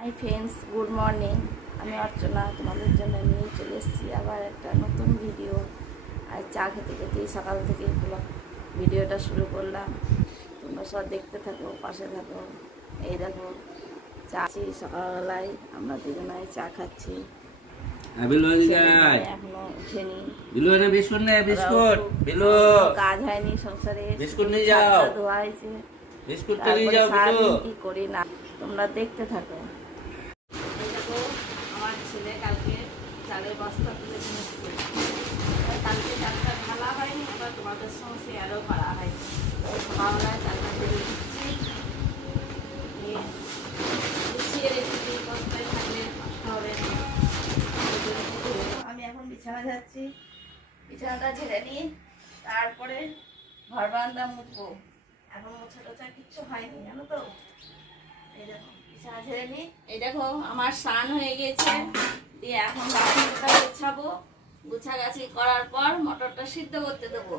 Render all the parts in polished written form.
Hi friends, good morning. আমি অর্চনা তোমাদের জন্য নিয়ে চলে এসেছি আবার একটা নতুন ভিডিও। আর চা খেতে খেতেই সকাল থেকে ভিডিওটা শুরু করলাম। তোমরা সব দেখতে থাকো, পাশে থাকো। এই দেখো চা সকালবেলায় আমরা দুজনায় চা খাচ্ছি। এখনো উঠেনি, কাজ হয়নি সংসারে, ধোয়া হয়েছে। কি করি না তোমরা দেখতে থাকো। আমার ছেলে কালকে চালের বস্তা তুলে নিচ্ছে। কালকে চালটা ঢালা হয়নি, আবার তোমাদের সঙ্গে শেয়ারও করা হয়নি। সকালবেলায় চালটা ঢেলে দিচ্ছি, গুছিয়ে রেখেছি, বস্তায় থাকলে নষ্ট হবে না। আমি এখন বিছানা যাচ্ছি, বিছানাটা ঝেড়ে নিই, তারপরে ঘর বারান্দা মুছবো। এখন মোছা টোছা কিচ্ছু হয়নি, জানো তো। এই দেখো বিছানা ঝেড়ে নিই। এই দেখো আমার স্নান হয়ে গেছে, দিয়ে এখন বাসনটা গোছাবো। গোছাগাছি করার পর মটরটা সিদ্ধ করতে দেবো।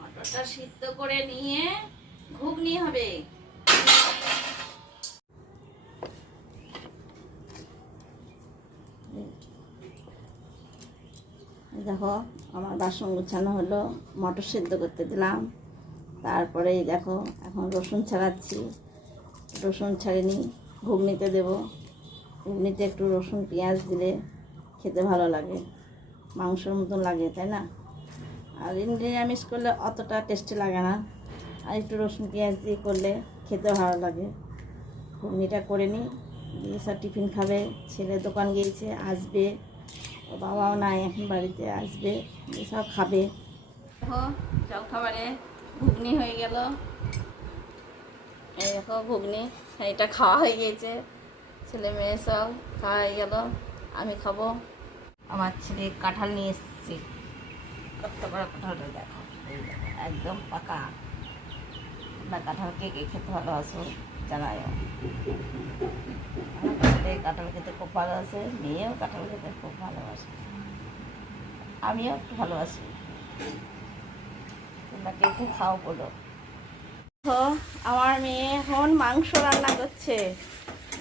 মটরটা সিদ্ধ করে নিয়ে ঘুগনি হবে। দেখো আমার বাসন গোছানো হলো, মটর সিদ্ধ করতে দিলাম। তারপরে দেখো এখন রসুন ছাড়াচ্ছি। রসুন ছাড়িয়ে নিই, ঘুগনিতে দেবো। ঘুগনিতে একটু রসুন পেঁয়াজ দিলে খেতে ভালো লাগে, মাংসের মতন লাগে, তাই না? আর নিরামিষ করলে অতটা টেস্টি লাগে না, আর একটু রসুন পেঁয়াজ দিয়ে করলে খেতে ভালো লাগে। ঘুগনিটা করে নিই, দিয়ে সব টিফিন খাবে। ছেলে দোকান গিয়েছে, আসবে। ও বাবাও নাই এখন বাড়িতে, আসবে, সব খাবে। দেখো সব খাবারে ঘুগনি হয়ে গেল। এই দেখো ঘুগনি, এটা খাওয়া হয়ে গিয়েছে। ছেলে মেয়ে সব খাওয়া হয়ে গেল, আমি খাবো। আমার ছেলে কাঁঠাল নিয়ে এসেছি, কত বড় কাঁঠালটা দেখো, একদম পাকা। আপনার কাঁঠাল কে কে খেতে ভালোবাসো জানাই। আমার ছেলে কাঁঠাল খেতে খুব ভালোবাসে, মেয়েও কাঁঠাল খেতে খুব ভালোবাসে, আমিও একটু ভালোবাসি। তোমরা কে কে খাও বলো। আমার মেয়ে এখন মাংস রান্না করছে,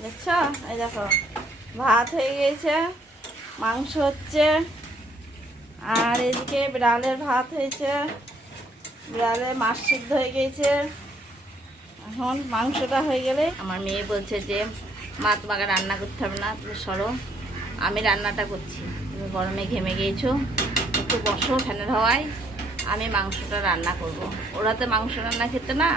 দেখছো? এই দেখো ভাত হয়ে গেছে, মাংস হচ্ছে। আর এদিকে বিড়ালের ভাত হয়েছে, বিড়ালের মাছ সিদ্ধ হয়ে গেছে। এখন মাংসটা হয়ে গেলে আমার মেয়ে বলছে যে মা তোমাকে রান্না করতে হবে না, তুমি সরো, আমি রান্নাটা করছি। তুমি গরমে ঘেমে গিয়েছো, একটু বসো ফ্যানের হাওয়ায়, আমি মাংসটা রান্না করব। ওরা তো মাংস রান্না খেতে না,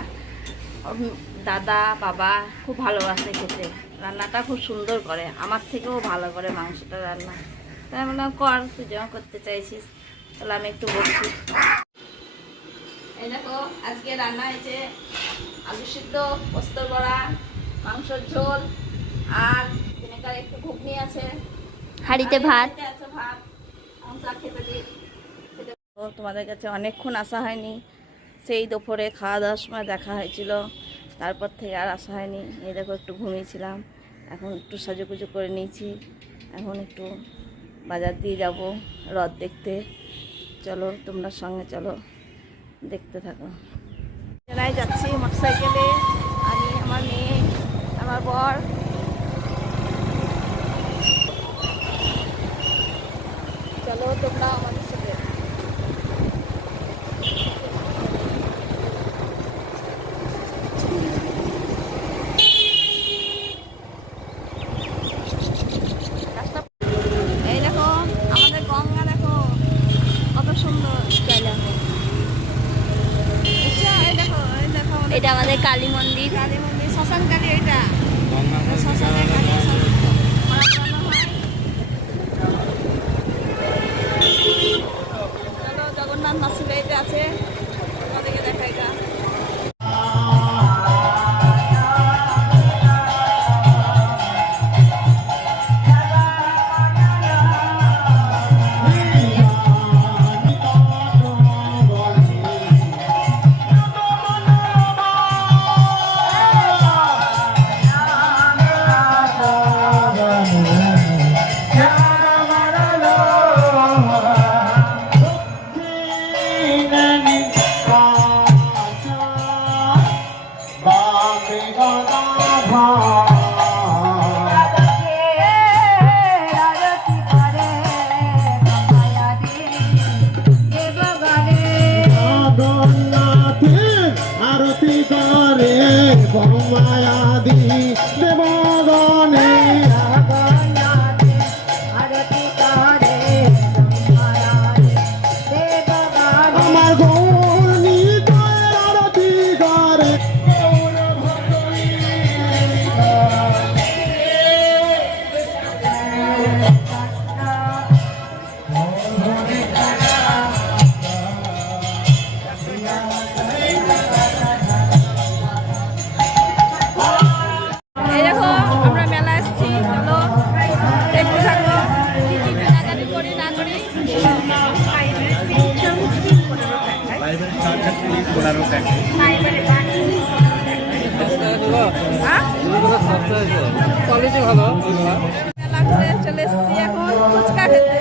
দাদা বাবা খুব ভালোবাসে খেতে, রান্নাটা খুব সুন্দর করে, আমার থেকেও ভালো করে মাংসটা রান্না। তাই আমি বললাম কর, তুই যখন করতে চাইছিস তাহলে আমি একটু বলছি। এই দেখো আজকে রান্না হয়েছে আলু সিদ্ধ, পোস্তর বড়া, মাংসর ঝোল, আর ভিনেগার একটু ঘুগনি আছে, হাঁড়িতে ভাত আছে, ভাত খেতে দিই। তোমাদের কাছে অনেকক্ষণ আসা হয়নি, সেই দুপুরে খাওয়া দাওয়ার সময় দেখা হয়েছিল, তারপর থেকে আর আসা হয়নি। এই দেখো একটু ঘুমিয়েছিলাম, এখন একটু সাজুগুজু করে নিয়েছি। এখন একটু বাজার দিয়ে যাব রথ দেখতে। চলো তোমরা সঙ্গে চলো, দেখতে থাকো। জেলায় যাচ্ছি মোটরসাইকেলে, আমি, আমার মেয়ে, আমার বর। চলো তোমরা আমাদের সাথে। এই দেখো আমাদের গঙ্গা, দেখো কত সুন্দর। এই দেখো, এই দেখো এটা আমাদের কালী মন্দির। কালী মন্দির, শ্মশান কালী, এটা শ্মশানের কালী। 15 টাকা। হ্যাঁ? কোয়ালিটি ভালো ওইগুলো। মেলা ঘুরে চলে এসেছি এখন ফুচকা খেতে।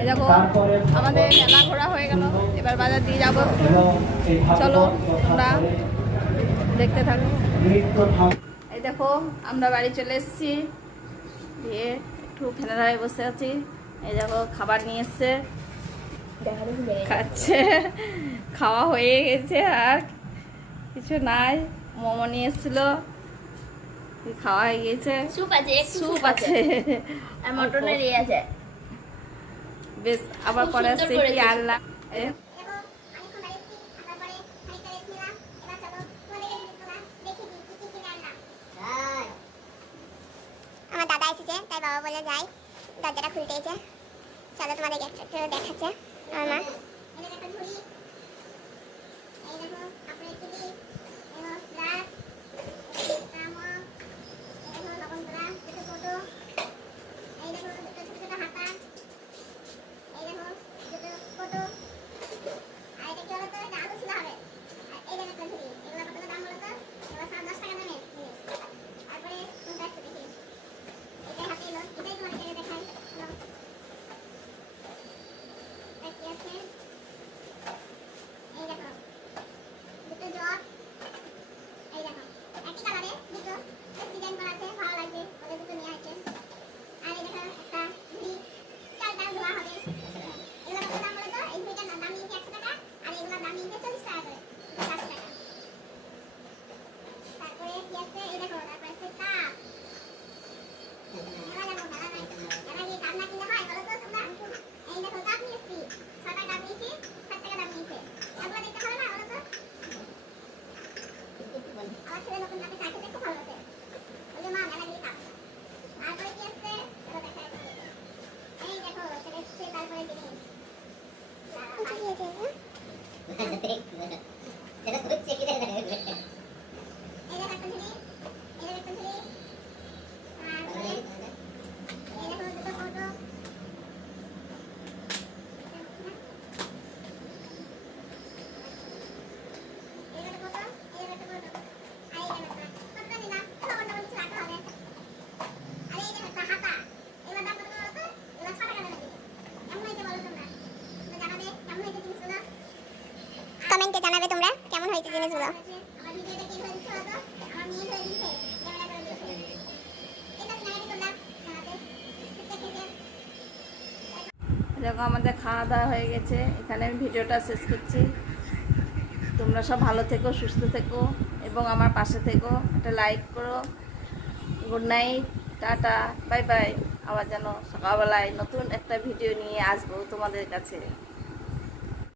এই দেখো আমাদের মেলা ঘোরা হয়ে গেল, এবার বাজার দিয়ে যাবো। চলো তোমরা দেখতে থাকো। এই দেখো আমরা বাড়ি চলে এসেছি, দিয়ে একটু ফ্যানের হয়ে বসে আছি। এই দেখো খাবার নিয়ে এসছে, খাচ্ছে, খাওয়া হয়ে গেছে আর কিছু নাই। মোমো নিয়ে এসেছিল, খাওয়া হয়ে গেছে। স্যুপ আছে, স্যুপ আছে, আর মটনের ইয়ে আছে। বেশ আবার খুব পরে সুন্দর আসছে কি করেছে। আল্লাহ। আমার দাদা এসেছে তাই বাবা বলে যাই, দরজাটা খুলতে এসে চলো তোমাদেরকে একটু দেখাচ্ছে আমার মা। কমেন্টে জানাবে তোমরা কেমন হয়েছে জিনিসগুলো। দেখো আমাদের খাওয়া দাওয়া হয়ে গেছে, এখানে আমি ভিডিওটা শেষ করছি। তোমরা সব ভালো থেকো, সুস্থ থেকো এবং আমার পাশে থেকো। একটা লাইক করো। Good night, tata, bye bye. আবার যেন সকালবেলায় নতুন একটা ভিডিও নিয়ে আসবো তোমাদের কাছে।